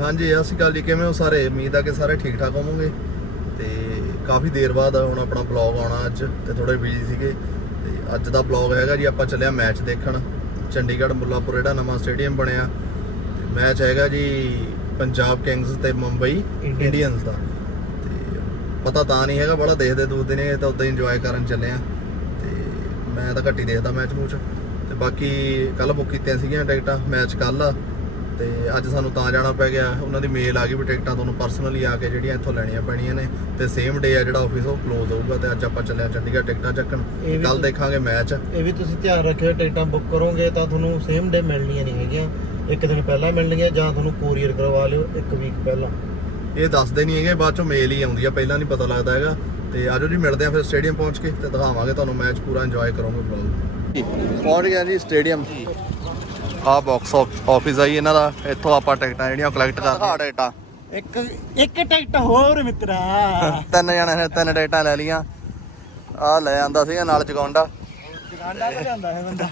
ਹਾਂਜੀ ਸਤਿ ਸ਼੍ਰੀ ਅਕਾਲ ਜੀ। ਕਿਵੇਂ ਹੋ ਸਾਰੇ? ਉਮੀਦ ਆ ਕਿ ਸਾਰੇ ਠੀਕ ਠਾਕ ਹੋਵੋਗੇ। ਤੇ ਕਾਫੀ ਦੇਰ ਬਾਅਦ ਹੁਣ ਆਪਣਾ ਬਲੌਗ ਆਉਣਾ ਅੱਜ ਤੇ ਥੋੜੇ ਬਿਜ਼ੀ ਸੀਗੇ। ਤੇ ਅੱਜ ਦਾ ਬਲੌਗ ਹੈਗਾ ਜੀ ਆਪਾਂ ਚੱਲਿਆ ਮੈਚ ਦੇਖਣ। ਚੰਡੀਗੜ੍ਹ ਮੁੱਲਾਪੁਰ ਜਿਹੜਾ ਨਵਾਂ ਸਟੇਡੀਅਮ ਬਣਿਆ। ਮੈਚ ਹੈਗਾ ਜੀ ਪੰਜਾਬ ਕਿੰਗਸ ਤੇ ਮੁੰਬਈ ਇੰਡੀਅਨਸ ਦਾ। ਤੇ ਪਤਾ ਤਾਂ ਨਹੀਂ ਹੈਗਾ ਬੜਾ ਦੇਖਦੇ ਦੂਦੇ ਨੇ ਤਾਂ ਉਦਾਂ ਹੀ ਇੰਜੋਏ ਕਰਨ ਚੱਲੇ ਆ। ਤੇ ਮੈਂ ਤਾਂ ਘੱਟੀ ਦੇਖਦਾ ਮੈਚ ਮੂਚ। ਤੇ ਬਾਕੀ ਕੱਲ ਬੁੱਕ ਕੀਤੀਆਂ ਸੀਗੀਆਂ ਟਿਕਟਾਂ ਮੈਚ ਕੱਲ ਆ। ਤੇ ਅੱਜ ਸਾਨੂੰ ਤਾਂ ਜਾਣਾ ਪੈ ਗਿਆ। ਉਹਨਾਂ ਦੀ ਮੇਲ ਆ ਗਈ ਵੀ ਟਿਕਟਾਂ ਤੁਹਾਨੂੰ ਪਰਸਨਲੀ ਆ ਕੇ ਜਿਹੜੀਆਂ ਇੱਥੋਂ ਲੈਣੀਆਂ ਪੈਣੀਆਂ ਨੇ। ਤੇ ਸੇਮ ਡੇ ਆ ਜਿਹੜਾ ਆਫਿਸ ਉਹ ਕਲੋਜ਼ ਹੋਊਗਾ ਤੇ ਅੱਜ ਆਪਾਂ ਚੱਲੇ ਆ ਚੰਡੀਗੜ੍ਹ ਟਿਕਟਾਂ ਚੱਕਣ। ਕੱਲ ਦੇਖਾਂਗੇ ਮੈਚ ਇਹ ਵੀ ਤੁਸੀਂ ਧਿਆਨ ਰੱਖਿਓ ਟਿਕਟਾਂ ਬੁੱਕ ਕਰੋਗੇ ਤਾਂ ਤੁਹਾਨੂੰ ਸੇਮ ਡੇ ਮਿਲਣੀਆਂ ਨਹੀਂ ਹੈਗੀਆਂ। ਇੱਕ ਦਿਨ ਪਹਿਲਾਂ ਮਿਲਣਗੀਆਂ ਜਾਂ ਤੁਹਾਨੂੰ ਕੋਰੀਅਰ ਕਰਵਾ ਲਿਓ ਇੱਕ ਵੀਕ ਪਹਿਲਾਂ। ਇਹ ਦੱਸਦੇ ਨਹੀਂ ਹੈਗੇ ਬਾਅਦ ਚੋਂ ਮੇਲ ਹੀ ਆਉਂਦੀ ਆ ਪਹਿਲਾਂ ਨਹੀਂ ਪਤਾ ਲੱਗਦਾ ਹੈਗਾ। ਤੇ ਆਜੋ ਜੀ ਮਿਲਦੇ ਆ ਫਿਰ ਸਟੇਡੀਅਮ ਪਹੁੰਚ ਕੇ ਤੇ ਦਿਖਾਵਾਂਗੇ ਤੁਹਾਨੂੰ ਮੈਚ ਪੂਰਾ ਇੰਜੋਏ ਕਰੋਗੇ ਬਲੌਗ ਪਹੁੰਚ ਗਿਆ ਜੀ ਸਟੇਡੀਅਮ ਆ ਬਾਕਸ ਆਫਿਸ ਆਈ ਇਹਨਾਂ ਦਾ। ਇੱਥੋਂ ਆਪਾਂ ਟਿਕਟਾਂ ਜਿਹੜੀਆਂ ਕਲੈਕਟ ਕਰਦੇ ਹਾਂ। ਟਿਕਟਾਂ। ਇੱਕ ਇੱਕ ਟਿਕਟ ਹੋਰ ਮਿੱਤਰਾ। ਤਿੰਨ ਜਣੇ ਨੇ ਤਿੰਨ ਟਿਕਟਾਂ ਲੈ ਲੀਆਂ ਆ ਲੈ ਆਂਦਾ ਸੀਗਾ ਨਾਲ ਜਾਂਦਾ ਹੈ ਬੰਦਾ।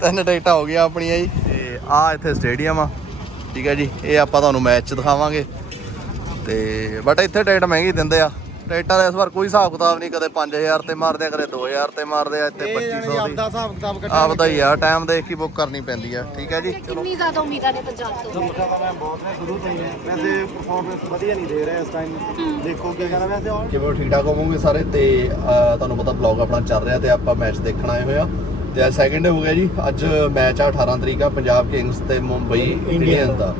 ਤਿੰਨ ਟਿਕਟਾਂ ਹੋ ਗਈਆਂ ਆਪਣੀਆਂ ਜੀ। ਤੇ ਆ ਇੱਥੇ ਸਟੇਡੀਅਮ ਆ। ਠੀਕ ਹੈ ਜੀ। ਇਹ ਆਪਾਂ ਤੁਹਾਨੂੰ ਮੈਚ ਦਿਖਾਵਾਂਗੇ। ਤੇ ਬਟ ਇੱਥੇ ਟਿਕਟ ਮਹਿੰਗੀ ਦਿੰਦੇ ਆ। ਟਿਕਟਾਂ ਦਾ ਇਸ ਵਾਰ ਕੋਈ ਹਿਸਾਬ ਕਿਤਾਬ ਨਹੀਂ ਕਦੇ 5000 ਤੇ ਮਾਰਦੇ ਆ ਕਦੇ 2000 ਤੇ ਮਾਰਦੇ ਆ ਇੱਥੇ ਇਹ 2500 ਜਾਨੀ ਦੀ। ਆਪਦਾ ਹਿਸਾਬ ਕਿਤਾਬ ਕੱਢ ਆਪਦਾ ਹੀ ਆ ਟਾਈਮ ਦੇਖ ਕੇ ਬੁੱਕ ਕਰਨੀ ਪੈਂਦੀ ਆ ਠੀਕ ਹੈ ਜੀ? ਚਲੋ। ਕਿੰਨੀ ਜ਼ਿਆਦਾ ਉਮੀਦਾਂ ਨੇ ਪੰਜਾਬ ਤੋਂ? ਤਾਂ ਮੈਂ ਬਹੁਤ ਨੇ ਸ਼ੁਰੂ ਤੋਂ ਹੀ। ਹੈ ਵੈਸੇ ਪਰਫਾਰਮੈਂਸ ਵਧੀਆ ਨਹੀਂ ਦੇ ਰਿਹਾ ਇਸ ਟਾਈਮ ਦੇਖੋ ਕੀ ਕਹਿੰਦਾ ਵੈਸੇ ਔਰ ਕਿਵੇਂ ਠੀਕ ਠਾਕ ਹੋਵੋਗੇ ਸਾਰੇ? ਤੇ ਅਹ, ਤੁਹਾਨੂੰ ਪਤਾ ਬਲੌਗ ਆਪਣਾ ਚੱਲ ਰਿਹਾ ਤੇ ਆਪਾਂ ਮੈਚ ਦੇਖਣ ਆਏ ਹੋਏ ਆ। ਤੇ ਅੱਜ ਸੈਕਿੰਡ ਹੋ ਗਿਆ ਜੀ। ਅੱਜ ਮੈਚ ਆ 18 ਤਰੀਕ ਆ ਪੰਜਾਬ ਕਿੰਗਸ ਤੇ ਮੁੰਬਈ ਇੰਡੀਅਨਸ ਦਾ।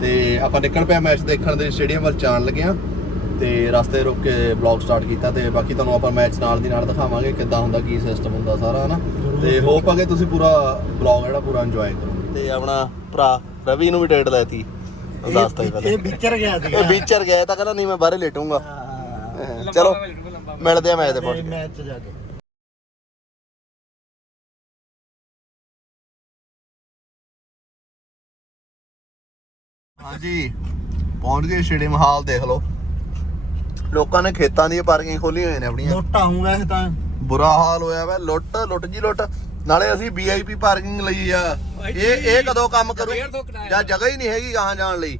ਤੇ ਆਪਾਂ ਨਿਕਲ ਪਿਆ ਮੈਚ ਦੇਖਣ ਦੇ ਸਟੇਡੀਅਮ ਵੱਲ ਜਾਣ ਲੱਗੇ ਆ। ਤੇ ਰਸਤੇ ਰੁਕ ਕੇ ਬਲੌਗ ਸਟਾਰਟ ਕੀਤਾ ਤੇ ਬਾਕੀ ਤੁਹਾਨੂੰ ਆਪਾਂ ਮੈਚ ਨਾਲ ਦੀ ਨਾਲ ਦਿਖਾਵਾਂਗੇ ਕਿੱਦਾਂ ਹੁੰਦਾ ਕੀ ਸਿਸਟਮ ਹੁੰਦਾ ਸਾਰਾ ਹਨਾ? ਤੇ ਹੋਪ ਆ ਕਿ ਤੁਸੀਂ ਪੂਰਾ ਬਲੌਗ ਜਿਹੜਾ ਪੂਰਾ ਇੰਜੋਏ ਕਰੋ। ਤੇ ਆਪਣਾ ਭਰਾ ਰਵੀ ਨੂੰ ਵੀ ਟਿਕਟ ਲੈਤੀ ਦੱਸਤਾ ਹੀ ਇਹ ਵਿਚਰ ਗਿਆ ਸੀਗਾ। ਇਹ ਵਿਚਰ ਗਿਆ ਤਾਂ ਕਹਿੰਦਾ ਨਹੀਂ ਮੈਂ ਬਾਹਰੇ ਲੇਟੂੰਗਾ। ਚਲੋ ਮਿਲਦੇ ਆ ਮੈਚ ਦੇ ਪਹੁੰਚ ਕੇ ਮੈਚ 'ਚ ਜਾ ਕੇ। ਹਾਂਜੀ ਪਹੁੰਚ ਗਏ ਸਟੇਡੀਅਮ ਹਾਲ ਦੇਖ ਲਓ। ਲੋਕਾਂ ਨੇ ਖੇਤਾਂ ਦੀ ਪਾਰਕਿੰਗ ਖੋਲੀ ਹੋਈ ਨੇ ਆਪਣੀਆਂ। ਮੋਟਾ ਹੂੰ ਵੈਸੇ ਤਾਂ। ਬੁਰਾ ਹਾਲ ਹੋਇਆ ਵਾ ਲੁੱਟ ਲੁੱਟ ਜੀ ਲੁੱਟ। ਨਾਲੇ ਅਸੀਂ ਵੀਆਈਪੀ ਪਾਰਕਿੰਗ ਲਈ ਆ। ਇਹ ਇਹ ਕਦੋਂ ਕੰਮ ਕਰੂ? ਜਾਂ ਜਗ੍ਹਾ ਹੀ ਨਹੀਂ ਹੈਗੀ ਕਹਾਂ ਜਾਣ ਲਈ।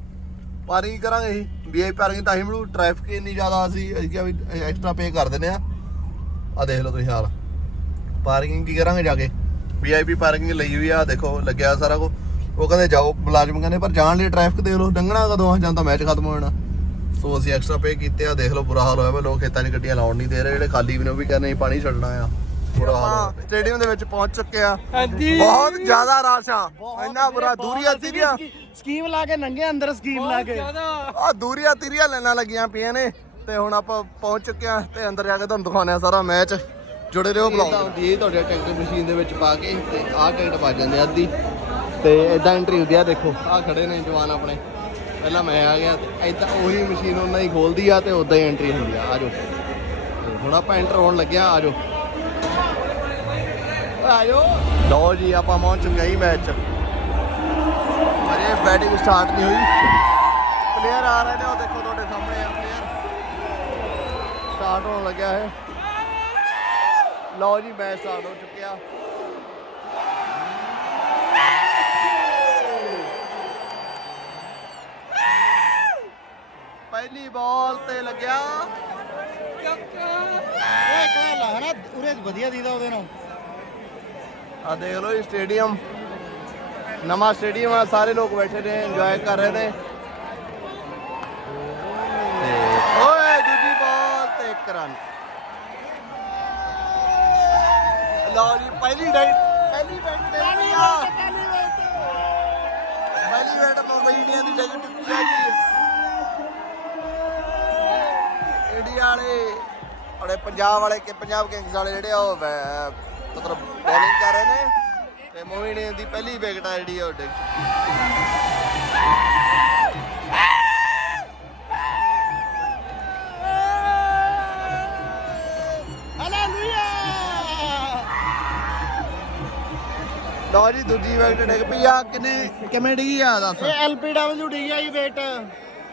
ਪਾਰਕਿੰਗ ਕਰਾਂਗੇ ਅਸੀਂ। ਵੀਆਈਪੀ ਪਾਰਕਿੰਗ ਤਾਂ ਹੀ ਮਿਲੂ ਟ੍ਰੈਫਿਕ ਇੰਨੀ ਜ਼ਿਆਦਾ ਸੀ ਅਸੀਂ ਕਿਹਾ ਵੀ ਐਕਸਟਰਾ ਪੇ ਕਰ ਦਿੰਦੇ ਆ ਆ ਦੇਖ ਲਓ ਤੁਸੀਂ ਹਾਲ। ਪਾਰਕਿੰਗ ਕੀ ਕਰਾਂਗੇ ਜਾ ਕੇ? ਵੀਆਈਪੀ ਪਾਰਕਿੰਗ ਲਈ ਹੋਈ ਆ ਦੇਖੋ ਲੱਗਿਆ ਸਾਰਾ ਕੁਝ ਉਹ ਕਹਿੰਦੇ ਜਾਓ ਮੁਲਾਜ਼ਮ ਕਹਿੰਦੇ ਪਰ ਜਾਣ ਲਈ ਟ੍ਰੈਫਿਕ ਦੇਖ ਲਓ। ਲੰਘਣਾ ਕਦੋਂ ਆ? ਜਾਂ ਤਾਂ ਮੈਚ ਖਤਮ ਹੋ ਜਾਣਾ। ਸੋ ਅਸੀਂ ਐਕਸਟਰਾ ਪੇ ਕੀਤੇ ਆ ਦੇਖ ਲਓ ਬੁਰਾ ਹਾਲ ਹੋਇਆ ਵਾ ਲੋਕ ਖੇਤਾਂ 'ਚ ਗੱਡੀਆਂ ਲਾਉਣ ਨਹੀਂ ਦੇ ਰਹੇ ਜਿਹੜੇ ਖਾਲੀ ਵੀ ਨੇ ਉਹ ਵੀ ਕਹਿੰਦੇ ਪਾਣੀ ਛੱਡਣਾ ਆ। ਬੁਰਾ ਹਾਲ ਸਟੇਡੀਅਮ ਦੇ ਵਿੱਚ ਪਹੁੰਚ ਚੁੱਕੇ ਆ। ਹਾਂਜੀ। ਬਹੁਤ ਜ਼ਿਆਦਾ ਰਸ਼ ਆ। ਇੰਨਾ ਬੁਰਾ ਦੂਰੀਆਂ ਤੀਰੀਆਂ। ਸਕੀਮ ਲਾ ਕੇ ਨੰਗੇ ਅੰਦਰ ਸਕੀਮ ਲਾ ਕੇ। ਆ ਦੂਰੀਆਂ ਤੀਰੀਆਂ ਲੈਣਾ ਲੱਗੀਆਂ ਪਈਆਂ ਨੇ ਤੇ ਹੁਣ ਆਪਾਂ ਪਹੁੰਚ ਚੁੱਕੇ ਆ ਤੇ ਅੰਦਰ ਜਾ ਕੇ ਤੁਹਾਨੂੰ ਦਿਖਾਉਂਦੇ ਆ ਸਾਰਾ ਮੈਚ ਜੁੜੇ ਰਹੋ ਬਲੌਗ ਹੁੰਦੀ ਹੈ ਤੁਹਾਡੇ ਟਿਕਟ ਮਸ਼ੀਨ ਦੇ ਵਿੱਚ ਪਾ ਕੇ ਤੇ ਆਹ ਟਿਕਟ ਵੱਜ ਜਾਂਦੇ ਆ ਅੱਧੀ। ਤੇ ਇਦਾਂ ਐਂਟਰੀ ਹੁੰਦੀ ਆ ਦੇਖੋ ਆਹ ਖੜੇ ਨੇ ਜਵਾਨ ਆਪਣੇ। ਪਹਿਲਾਂ ਮੈਂ ਆ ਗਿਆ ਤੇ ਉਹੀ ਮਸ਼ੀਨ ਉਹਨਾਂ ਹੀ ਖੋਲਦੀ ਆ ਤੇ ਉਦਾਂ ਹੀ ਐਂਟਰੀ ਹੁੰਦੀ ਆ ਆਜੋ ਹੁਣ ਆਪਾਂ ਐਂਟਰ ਹੋਣ ਲੱਗਿਆ ਆਜੋ ਆਜੋ ਲਓ ਜੀ, ਆਪਾਂ ਪਹੁੰਚ ਚੁੱਕੇ ਹਾਂ ਮੈਚ ਅਜੇ ਬੈਟਿੰਗ ਸਟਾਰਟ ਨਹੀਂ ਹੋਈ। ਪਲੇਅਰ ਆ ਰਹੇ ਨੇ, ਉਹ ਦੇਖੋ ਤੁਹਾਡੇ ਸਾਹਮਣੇ ਆ ਪਲੇਅਰ ਸਟਾਰਟ ਹੋਣ ਲੱਗਿਆ ਹੈ ਲਓ ਜੀ ਮੈਚ ਸਟਾਰਟ ਹੋ ਚੁੱਕਿਆ ਪਹਿਲੀ ਬਾਲ ਤੇ ਲੱਗਿਆ। ਇਹ ਗੱਲ ਆ ਹਨਾ ਉਰੇ ਵਧੀਆ ਦੀਦਾ ਉਹਦੇ ਨਾਲ। ਆ ਦੇਖ ਲਓ ਇਹ ਸਟੇਡੀਅਮ। ਨਵਾਂ ਸਟੇਡੀਅਮ ਆ ਸਾਰੇ ਲੋਕ ਬੈਠੇ ਨੇ ਇੰਜੋਏ ਕਰ ਰਹੇ ਨੇ। ਤੇ ਓਏ ਦੂਜੀ ਬਾਲ ਤੇ ਇੱਕ ਰਨ ਲਓ ਜੀ ਪਹਿਲੀ ਡਾਈ ਪਹਿਲੀ ਬੈਟ ਤੇ ਪਹਿਲੀ ਬੈਟ ਮੁੰਬਈ ਇੰਡੀਅਨ ਦੀ ਟਿਕਟ ਟੁੱਟੀ ਆ ਜੀ ਇੰਡੀਆ ਵਾਲੇ, ਆਪਣੇ ਪੰਜਾਬ ਵਾਲੇ ਕਿ ਪੰਜਾਬ ਕਿੰਗਸ ਵਾਲੇ ਜਿਹੜੇ ਆ ਉਹ ਮਤਲਬ ਬੋਲਿੰਗ ਕਰ ਰਹੇ ਨੇ। ਤੇ ਮੁੰਬਈ ਦੀ ਪਹਿਲੀ ਵਿਕਟ ਆ ਜਿਹੜੀ ਉਹ ਲਓ ਜੀ, ਦੂਜੀ ਵਿਕਟ ਡਿੱਗ ਪਈ ਆ। ਕਿੰਨੇ ਕਿਵੇਂ ਡਿੱਗੀ ਆ, ਦੱਸ? ਇਹ ਐਲਪੀਡਬਲਯੂ ਡੀ ਆਈ ਵੇਟ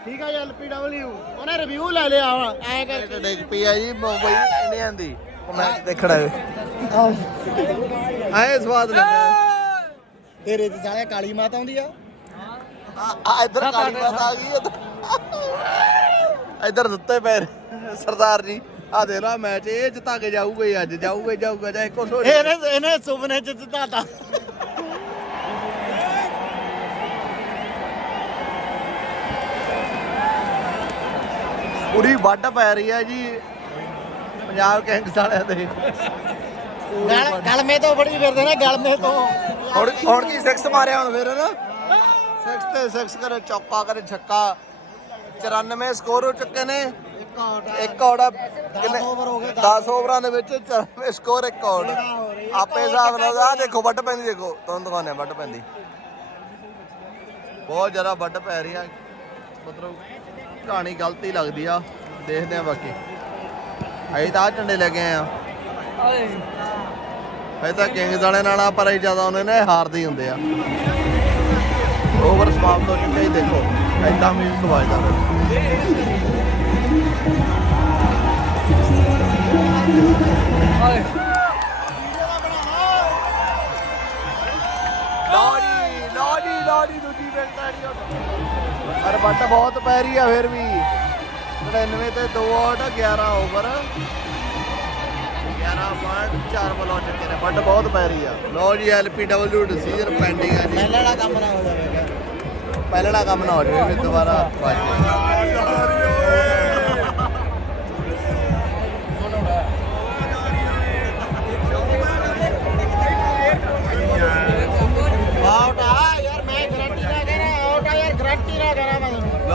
ਠੀਕ ਆ ਜੀ ਐਲਪੀਡਬਲਯੂ ਉਹਨੇ ਰਿਵਿਊ ਲੈ ਲਿਆ ਵਾ। ਐ ਕਰਕੇ। ਡਿੱਗ ਪਈ ਆ ਜੀ ਮੁੰਬਈ ਇੰਡੀਅਨ ਦੀ। ਮੈਚ ਦੇਖਣਾ ਆਏ ਸਵਾਦ ਲੱਗਾ। ਤੇਰੇ ਤੇ ਸਾਲੇ ਕਾਲੀ ਮਾਤਾ ਆਉਂਦੀ ਆ। ਆ ਇੱਧਰ ਕਾਲੀ ਮਾਤਾ ਆ ਗਈ ਇੱਧਰ। ਪਏ ਨੇ ਸਰਦਾਰ ਜੀ। ਆ ਦੇ ਲਾ ਮੈਚ ਇਹ ਜਿੱਤਾ ਕੇ ਜਾਊਗਾ ਅੱਜ ਜਾਊਗਾ ਜਾਊਗਾ ਜਾਂ ਇੱਕੋ ਇਹਨੇ ਇਹਨੇ ਸੁਪਨੇ ਚ ਜਿਤਾਤਾ ਪੂਰੀ ਵੱਢ ਪੈ ਰਹੀ ਹੈ ਜੀ ਪੰਜਾਬ ਕਿੰਗਸ ਵਾਲਿਆਂ ਦੇ। ਗਲ ਗਲਮੇ ਤੋਂ ਬੜੀ ਫਿਰਦੇ ਨੇ ਗਲਮੇ ਤੋਂ। ਹੁਣ ਹੁਣ ਕੀ 6 ਮਾਰਿਆ ਹੁਣ ਫੇਰ ਨਾ 6 ਤੇ 6 ਕਰੇ ਚੌਕਾ ਕਰੇ ਛੱਕਾ। 94 ਸਕੋਰ ਹੋ ਚੁੱਕੇ ਨੇ। ਇੱਕ ਆਊਟ ਇੱਕ ਆਊਟ ਕਿੰਨੇ over ਹੋ ਗਏ, 10 ਓਵਰਾਂ ਦੇ ਵਿੱਚ 94 ਸਕੋਰ ਇੱਕ ਆਊਟ ਆਪੇ ਹਿਸਾਬ ਨਾਲ ਆ ਦੇਖੋ ਵੱਟ ਪੈਂਦੀ ਦੇਖੋ। ਤੁਹਾਨੂੰ ਦਿਖਾਉਂਦੇ ਆ ਵੱਟ ਪੈਂਦੀ। ਬਹੁਤ ਜ਼ਿਆਦਾ ਵੱਟ ਪੈ ਰਹੀ ਆ। ਮਤਲਬ ਕਹਾਣੀ ਗਲਤੀ ਲੱਗਦੀ ਆ, ਦੇਖਦੇ ਆ ਬਾਕੀ। ਅਸੀਂ ਤਾਂ ਆਹ ਝੰਡੇ ਲੈ ਕੇ ਆਏ ਆ। ਅਸੀਂ ਤਾਂ ਕਿੰਗਸ ਵਾਲੇ ਨਾਲ ਆ, ਪਰ ਅਸੀਂ ਜ਼ਿਆਦਾ ਉਹਨੇ ਨੇ ਹਾਰਦੇ ਹੀ ਹੁੰਦੇ ਆ। ਓਵਰ ਸਮਾਪਤ ਹੋ ਚੁੱਕੇ ਦੇਖੋ ਐਦਾਂ ਮਿਊਜ਼ਿਕ ਵੱਜਦਾ ਪਿਆ ਲੋੜੀ ਲੋੜੀ ਦੂਜੀ ਬੈਂਟਾੜੀ ਪਰ ਬੱਟ ਬਹੁਤ ਪੈ ਰਹੀ ਆ ਫਿਰ ਵੀ। 99 ਤੇ 2 ਆਊਟ 11 ਓਵਰ 11 ਪੁਆਇੰਟ 4 ਬਲ ਹੋ ਚੁੱਕੇ ਨੇ। ਬੱਟ ਬਹੁਤ ਪੈ ਰਹੀ ਆ। ਲੋ ਜੀ ਐਲਪੀਡਬਲਯੂ ਡਿਸੀਜਨ ਪੈਂਡਿੰਗ ਆ ਜੀ। ਪਹਿਲੇ ਵਾਲਾ ਕੰਮ ਨਾ ਹੋ ਜਾਵੇਗਾ ਪਹਿਲੜਾ ਕੰਮ ਨਾ ਹੋ ਜਾਵੇ ਦੁਬਾਰਾ ਵੱਜ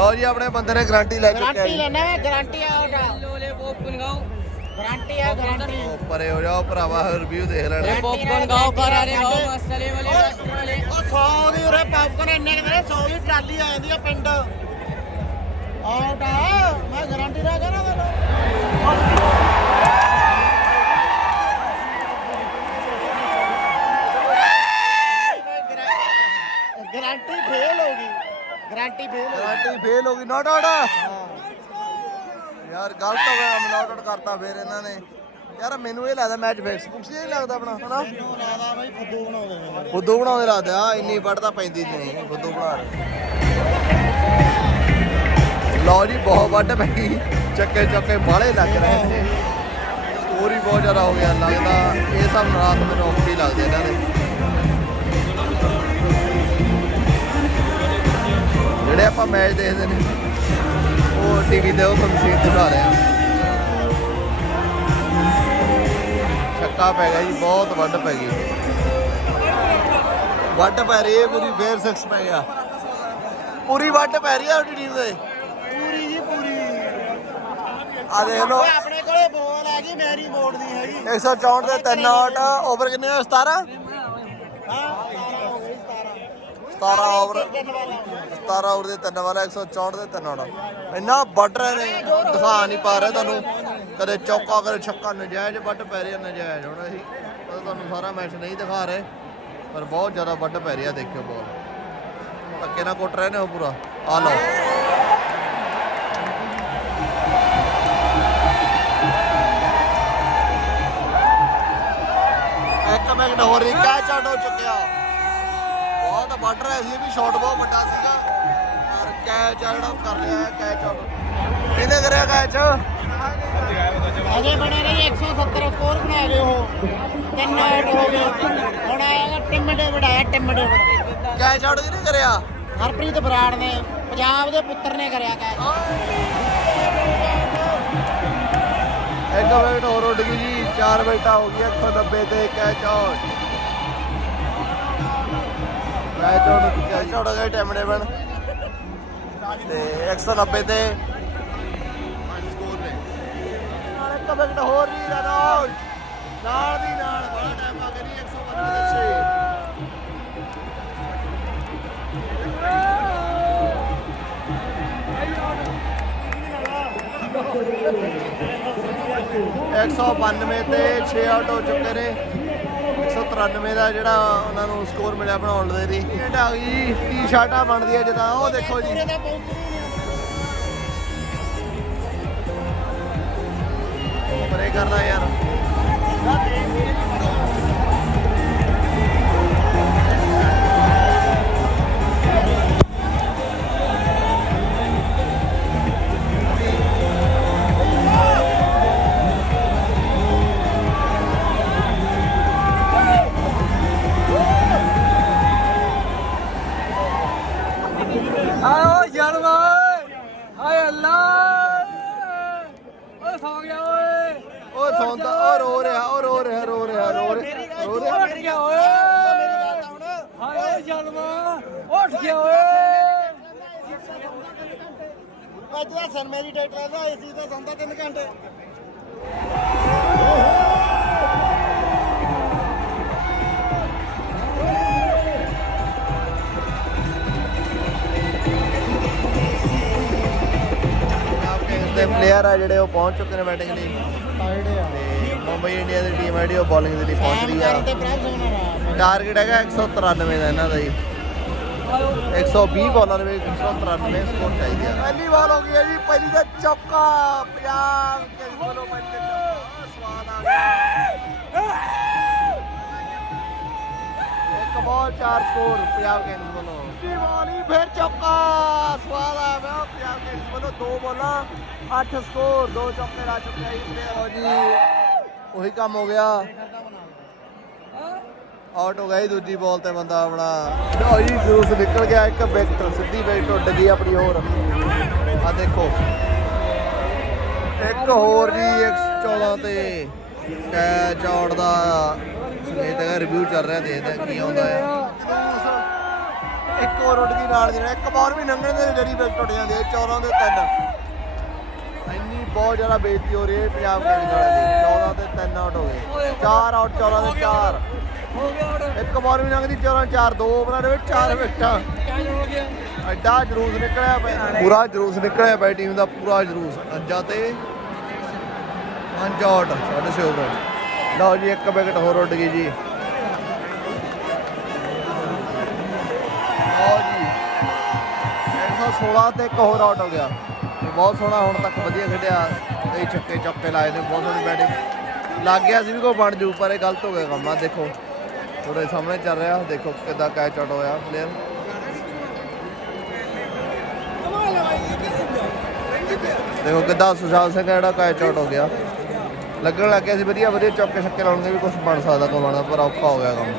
ਲਓ ਜੀ ਆਪਣੇ ਬੰਦੇ ਨੇ ਗਾਰੰਟੀ ਲੈ ਚੁੱਕਿਆ ਗਾਰੰਟੀ ਲੈਣਾ ਮੈਂ ਗਾਰੰਟੀ ਆ ਗਾਰੰਟੀ ਆ ਗਾਰੰਟੀ। ਉਹ ਪਰੇ ਹੋ ਜਾਓ ਭਰਾਵਾ ਰਿਵਿਊ ਦੇਖ ਲੈਣੇ। ਪੌਪਕੌਰਨ ਗਾਓ ਕਰ ਆ ਰਹੇ ਗਾਓ ਮਸਾਲੇ ਵਾਲੇ ਉਹ 100 ਦੀ ਉਰੇ ਪੌਪਕੌਰਨ ਇੰਨੇ ਕਿ ਮੇਰੇ 100 ਦੀ ਟਰਾਲੀ ਆ ਜਾਂਦੀ ਆ ਪਿੰਡ। ਆਊਟ ਆ। ਮੈਂ ਗਾਰੰਟੀ ਨਾ ਕਰਾਂ ਤੈਨੂੰ ਗਾਰੰਟੀ ਫੇਲ ਹੋ ਗਈ ਗਾਰੰਟੀ ਫੇਲ ਹੋ ਗਈ ਗਾਰੰਟੀ ਫੇਲ ਹੋ ਗਈ ਨਾਟ ਆਊਟ ਯਾਰ ਗਲਤ ਹੋ ਗਿਆ ਨਾਟ ਆਊਟ ਕਰਤਾ ਫਿਰ ਇਹਨਾਂ ਨੇ। ਯਾਰ ਮੈਨੂੰ ਇਹ ਲੱਗਦਾ ਮੈਚ ਫਿਕਸ ਫੁਕਸ ਜਿਹਾ ਹੀ ਲੱਗਦਾ ਆਪਣਾ, ਹਨਾ? ਮੈਨੂੰ ਲੱਗਦਾ ਬਾਈ ਫੁੱਦੂ ਬਣਾਉਂਦੇ ਨੇ ਫੁੱਦੂ ਬਣਾਉਂਦੇ ਲੱਗਦਾ ਆ, ਇੰਨੀ ਵੱਟ ਤਾਂ ਪੈਂਦੀ ਨਹੀਂ ਫੁੱਦੂ ਬਣਾ ਰਹੇ। ਲਓ ਜੀ, ਬਹੁਤ ਵੱਢ ਪੈ ਗਈ। ਚੱਕੇ ਚੱਕੇ ਬਾਹਲੇ ਲੱਗ ਰਹੇ ਨੇ। ਸਕੋਰ ਬਹੁਤ ਜ਼ਿਆਦਾ ਹੋ ਗਿਆ, ਲੱਗਦਾ ਇਹ ਸਭ ਰਾਤ ਮੈਨੂੰ ਔਖੀ ਲੱਗਦੇ ਇਹਨਾਂ ਦੇ। ਜਿਹੜੇ ਆਪਾਂ ਮੈਚ ਦੇਖਦੇ ਨੇ। ਉਹ ਟੀਵੀ ਤੇ ਉਹ ਮਸ਼ੀਨ ਤੇ ਦਿਖਾ ਰਹੇ ਆ ਛੱਕਾ ਪੈ ਗਿਆ ਜੀ ਬਹੁਤ ਵੱਡ ਪੈ ਗਈ। ਵੱਡ ਪੈ ਰਹੀ ਹੈ ਪੂਰੀ ਫੇਰ 6 ਪੈ ਗਿਆ। ਪੂਰੀ ਵੱਡ ਪੈ ਰਹੀ ਹੈ ਆਪਣੀ ਟੀਮ ਦੇ। ਪੂਰੀ ਜੀ ਪੂਰੀ। ਆ ਦੇਖ ਲਓ। ਆਪਣੇ ਕੋਲੇ ਬੋਲ ਹੈਗੀ ਮੈਰੀ ਮੋੜ ਦੀ ਹੈਗੀ। 164 ਦੇ 3 ਆਊਟ ਓਵਰ ਕਿੰਨੇ ਹੋਏ? 17 ਹਾਂ। 17 ਹੋ ਗਈ 17 ਓਵਰ 17 ਓਵਰ ਦੇ 3 ਵਾਲਾ 164 ਦੇ 3 ਆਊਟ ਇੰਨਾ ਵੱਡ ਨੇ, ਦਿਖਾ ਨਹੀਂ ਪਾ ਰਹੇ ਤੁਹਾਨੂੰ। ਕਦੇ ਚੌਕਾ, ਕਦੇ ਛੱਕਾ, ਨਜਾਇਜ਼ ਵੱਡ ਪੈ ਰਿਹਾ ਨਜਾਇਜ਼ ਹੁਣ ਅਸੀਂ ਉਹ ਤੁਹਾਨੂੰ ਸਾਰਾ ਮੈਚ ਨਹੀਂ ਦਿਖਾ ਰਹੇ, ਪਰ ਬਹੁਤ ਜ਼ਿਆਦਾ ਵੱਡ ਪੈ ਰਿਹਾ ਦੇਖਿਓ ਬੋਲ ਧੱਕੇ ਨਾਲ ਕੁੱਟ ਰਹੇ ਨੇ ਉਹ ਪੂਰਾ। ਆ ਲਓ। ਇੱਕ ਮਿੰਟ ਹੋਰ ਹੀ ਕੈਚ ਆਊਟ ਹੋ ਚੁੱਕਿਆ। ਬਹੁਤ ਵੱਡ ਰਿਹਾ ਸੀ ਵੀ ਸ਼ਾਟ ਬਹੁਤ ਵੱਡਾ ਸੀਗਾ। ਪਰ ਕੈਚ ਆ ਜਿਹੜਾ ਕਰ ਲਿਆ ਕੈਚ ਆਊਟ ਕਿਹਨੇ ਕਰਿਆ ਕੈਚ ਅਜੇ ਬਣੇ ਰਹੀ 170 ਸਕੋਰ ਬਣਾ ਗਏ ਉਹ। ਤਿੰਨ ਆਊਟ ਹੋ ਗਏ। ਹੁਣ ਆਇਆ ਟਿਮ ਡੇਵਿਡ ਕੈਚ ਆਊਟ ਕਿਹਨੇ ਕਰਿਆ? ਹਰਪ੍ਰੀਤ ਬਰਾੜ ਨੇ ਪੰਜਾਬ ਦੇ ਪੁੱਤਰ ਨੇ ਕਰਿਆ ਕੈਚ ਇੱਕ ਵਿਕਟ ਹੋਰ ਉੱਡ ਗਈ ਜੀ 4 ਵਿਕਟਾਂ ਹੋ ਗਈਆਂ 190 ਤੇ catch out catch out catch out ਹੋ ਗਿਆ ਤੇ 190 ਤੇ ਸਕੋਰ ਨੇ ਨਾਲ ਇੱਕ ਵਿਕਟ ਹੋਰ ਜੀ ਰਨ ਆਊਟ ਨਾਲ ਦੀ ਨਾਲ ਬੜਾ ਟਾਈਮ ਆ ਗਿਆ ਜੀ 152 ਤੇ 6 192 ਤੇ 6 ਆਊਟ ਹੋ ਚੁੱਕੇ ਨੇ। 193 ਦਾ ਜਿਹੜਾ ਉਹਨਾਂ ਨੂੰ ਸਕੋਰ ਮਿਲਿਆ ਬਣਾਉਣ ਦੇ ਲਈ। ਇਹ ਆ ਗਈ ਟੀ ਸ਼ਰਟਾਂ ਬਣਦੀਆਂ ਜਦਾਂ ਉਹ ਦੇਖੋ ਜੀ। ਪਰੇ ਕਰਦਾ ਯਾਰ। ਦਾ ਸਨ ਮੇਰੀ ਡੇਟ ਲੈਂਦਾ ਏਸੀ ਤਾਂ ਸੌਂਦਾ 3 ਘੰਟੇ। ਦੇ ਪਲੇਅਰ ਆ ਜਿਹੜੇ ਉਹ ਪਹੁੰਚ ਚੁੱਕੇ ਨੇ ਬੈਟਿੰਗ ਲਈ। ਆ। ਤੇ ਮੁੰਬਈ ਇੰਡੀਆ ਦੀ ਟੀਮ ਹੈ ਜਿਹੜੀ ਉਹ ਬੋਲਿੰਗ ਦੇ ਲਈ ਪਹੁੰਚ ਰਹੀ ਆ। ਟਾਰਗੇਟ ਹੈਗਾ 193 ਦਾ ਇਹਨਾਂ ਦਾ ਜੀ 120 ਬਾਲਾਂ ਦੇ ਵਿੱਚ 193 ਸਕੋਰ ਚਾਹੀਦੀ ਆ ਪਹਿਲੀ ਬਾਲ ਹੋ ਗਈ ਹੈ ਜੀ ਪਹਿਲੀ ਦਾ ਚੌਕਾ ਪੰਜਾਬ ਕੇ ਬੋਲੋ ਪਹਿਲੇ ਚੌਕਾ ਸਵਾਦ ਆ ਗਿਆ ਇੱਕ ਬਾਲ ਚਾਰ ਸਕੋਰ ਪੰਜਾਬ ਕੇ ਬੋਲੋ ਦੀ ਬਾਲੀ ਫਿਰ ਚੌਕਾ ਸਵਾਦ ਆ ਗਿਆ ਪੰਜਾਬ ਕੇ ਬੋਲੋ ਦੋ ਬਾਲਾਂ 8 ਸਕੋਰ ਦੋ ਚੌਕੇ ਲਾ ਚੁੱਕਿਆ ਜੀ ਪਲੇਅਰ ਜੀ ਉਹੀ ਕੰਮ ਹੋ ਗਿਆ ਆਊਟ ਹੋ ਗਿਆ ਜੀ ਦੂਜੀ ਬਾਲ ਤੇ ਬੰਦਾ ਆਪਣਾ ਲਓ ਜੀ ਜੂਸ ਨਿਕਲ ਗਿਆ, ਇੱਕ ਵਿਕਟ ਸਿੱਧੀ ਵਿਕਟ ਉੱਡ ਗਈ ਆਪਣੀ ਹੋਰ। ਆ ਦੇਖੋ। ਇੱਕ ਹੋਰ ਜੀ 114 ਤੇ ਕੈਚ ਆਊਟ ਦਾ ਸੰਗੀਤ ਦਾ ਰਿਵਿਊ ਚੱਲ ਰਿਹਾ, ਦੇਖਦਾ ਕੀ ਆਉਂਦਾ ਹੈ। ਇੱਕ ਹੋਰ ਉੱਡ ਗਈ ਨਾਲ ਜਿਹੜਾ, ਇੱਕ ਬਾਲ ਵੀ ਲੰਘਣ ਦੇ ਜਰੀ ਵਿਕਟ ਉੱਡ ਜਾਂਦੀ ਹੈ 14 ਦੇ ਤਿੰਨ। ਇੰਨੀ ਬਹੁਤ ਜ਼ਿਆਦਾ ਬੇਇੱਜ਼ਤੀ ਹੋ ਰਹੀ ਹੈ ਪੰਜਾਬ ਕੈਂਟ ਵਾਲਿਆਂ ਦੀ। 14 ਤੇ 3 ਆਊਟ ਹੋ ਗਏ। 4 ਆਊਟ 14 ਦੇ 4 ਹੋ ਗਿਆ ਆਊਟ ਇੱਕ ਬਾਲ ਵੀ ਲੰਘਦੀ 14 4 ਦੋ ਓਵਰਾਂ ਦੇ ਵਿੱਚ 4 ਵਿਕਟਾਂ ਹੋ ਗਿਆ? ਐਡਾ ਜਲੂਸ ਨਿਕਲਿਆ ਪਿਆ। ਪੂਰਾ ਜਲੂਸ ਨਿਕਲਿਆ ਪਿਆ ਟੀਮ ਦਾ ਪੂਰਾ ਜਲੂਸ। ਅੰਜਾ ਤੇ ਪੰਜ ਆਊਟ ਸਾਡੇ ਛੇ ਓਵਰ ਲਓ ਜੀ ਇੱਕ ਵਿਕਟ ਹੋਰ ਉੱਡ ਗਈ ਜੀ। ਲਓ ਜੀ। 116 ਤੇ ਇੱਕ ਹੋਰ ਆਊਟ ਹੋ ਗਿਆ। ਬਹੁਤ ਸੋਹਣਾ ਹੁਣ ਤੱਕ ਵਧੀਆ ਖੇਡਿਆ। ਕਈ ਛੱਕੇ ਚੌਕੇ ਲਾਏ ਨੇ ਬਹੁਤ ਸੋਹਣੀ ਬੈਟਿੰਗ ਲੱਗ ਗਿਆ ਸੀ ਵੀ ਕੋਈ ਬਣ ਜੂ ਪਰ ਇਹ ਗਲਤ ਹੋ ਗਿਆ ਕੰਮ ਆ ਦੇਖੋ। ਥੋੜੇ ਸਾਹਮਣੇ ਚੱਲ ਰਿਹਾ। ਦੇਖੋ ਕਿੱਦਾਂ ਕੈਚ ਆਊਟ ਹੋਇਆ ਪਲੇਅਰ ਦੇਖੋ ਕਿੱਦਾਂ ਸੁਸ਼ਾਂਤ ਸਿੰਘ ਜਿਹੜਾ ਕੈਚ ਆਊਟ ਹੋ ਗਿਆ। ਲੱਗਣ ਲੱਗ ਗਿਆ ਸੀ ਵਧੀਆ ਵਧੀਆ ਚੌਕੇ ਛੱਕੇ ਲਾਉਣਗੇ ਵੀ ਕੁਝ ਬਣ ਸਕਦਾ ਕੋਲੋਂ ਪਰ ਔਖਾ ਹੋ ਗਿਆ ਕੰਮ।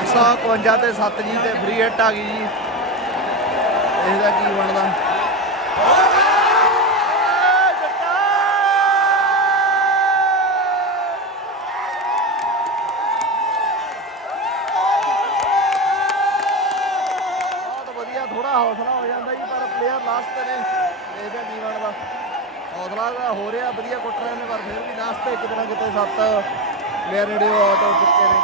151 ਤੇ 7 ਜੀ ਤੇ ਫ੍ਰੀ ਹਿੱਟ ਆ ਗਈ ਜੀ। ਇਹਦਾ ਕੀ ਬਣਦਾ? ਰਿਹਾ ਵਧੀਆ ਕੁੱਟ ਰਹੇ ਨੇ ਪਰ ਫਿਰ ਵੀ ਲਾਸਟ ਤੇ ਕਿਤੇ ਨਾ ਕਿਤੇ ਸੱਤ ਜਿਹੜੇ ਉਹ ਆਊਟ ਹੋ ਚੁੱਕੇ ਨੇ।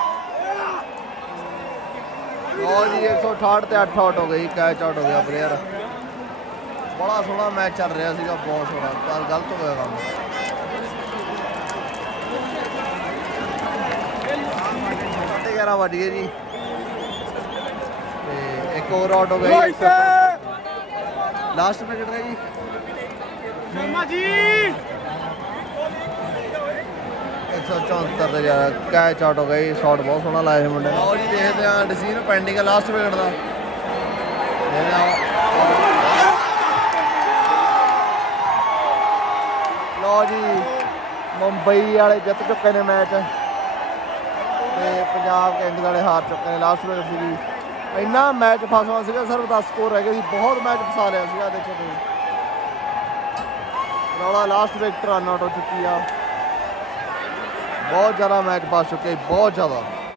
ਲਓ ਜੀ 168 ਤੇ 8 ਆਊਟ ਹੋ ਗਈ ਕੈਚ ਆਊਟ ਹੋ ਗਿਆ ਪਲੇਅਰ ਬੜਾ ਸੋਹਣਾ ਮੈਚ ਚੱਲ ਰਿਹਾ ਸੀਗਾ ਬਹੁਤ ਸੋਹਣਾ। ਪਰ ਗਲਤ ਹੋ ਗਿਆ ਕੰਮ। ਸਾਢੇ 11 ਵੱਜ ਗਏ ਜੀ। ਤੇ ਇੱਕ ਹੋਰ ਆਊਟ ਹੋ ਜੀ। ਲਾਸਟ ਵਿਕਟ ਹੈ ਜੀ ਮਾਮਾ ਜੀ! 174 ਤੇ ਯਾਰ ਕੈਚ ਆਊਟ ਹੋ ਗਈ ਸ਼ਾਟ ਬਹੁਤ ਸੋਹਣਾ ਲਾਇਆ ਸੀ ਮੁੰਡੇ ਨੇ। ਆਓ ਜੀ, ਦੇਖਦੇ ਆ ਡਿਸੀਜਨ ਪੈਂਡਿੰਗ ਲਾਸਟ ਵਿਕਟ ਦਾ। ਦੇਖਦੇ ਆ ਲਓ ਜੀ, ਮੁੰਬਈ ਵਾਲੇ ਜਿੱਤ ਚੁੱਕੇ ਨੇ ਮੈਚ ਤੇ ਪੰਜਾਬ ਕਿੰਗਸ ਵਾਲੇ ਹਾਰ ਚੁੱਕੇ ਨੇ ਲਾਸਟ ਵਿਕਟ ਸੀਗੀ। ਇੰਨਾ ਮੈਚ ਫਸਵਾ ਸੀਗਾ, ਸਿਰਫ 10 ਸਕੋਰ ਰਹਿ ਗਏ ਸੀ, ਬਹੁਤ ਮੈਚ ਫਸਾ ਲਿਆ ਸੀਗਾ, ਦੇਖੋ ਤੁਸੀਂ। ਰੌਲਾ ਲਾਸਟ ਵਿਕਟ ਰਨ ਆਊਟ ਹੋ ਚੁੱਕੀ ਆ। ਬਹੁਤ ਜ਼ਿਆਦਾ ਮੈਚ ਫਸ ਚੁੱਕੇ ਬਹੁਤ ਜ਼ਿਆਦਾ।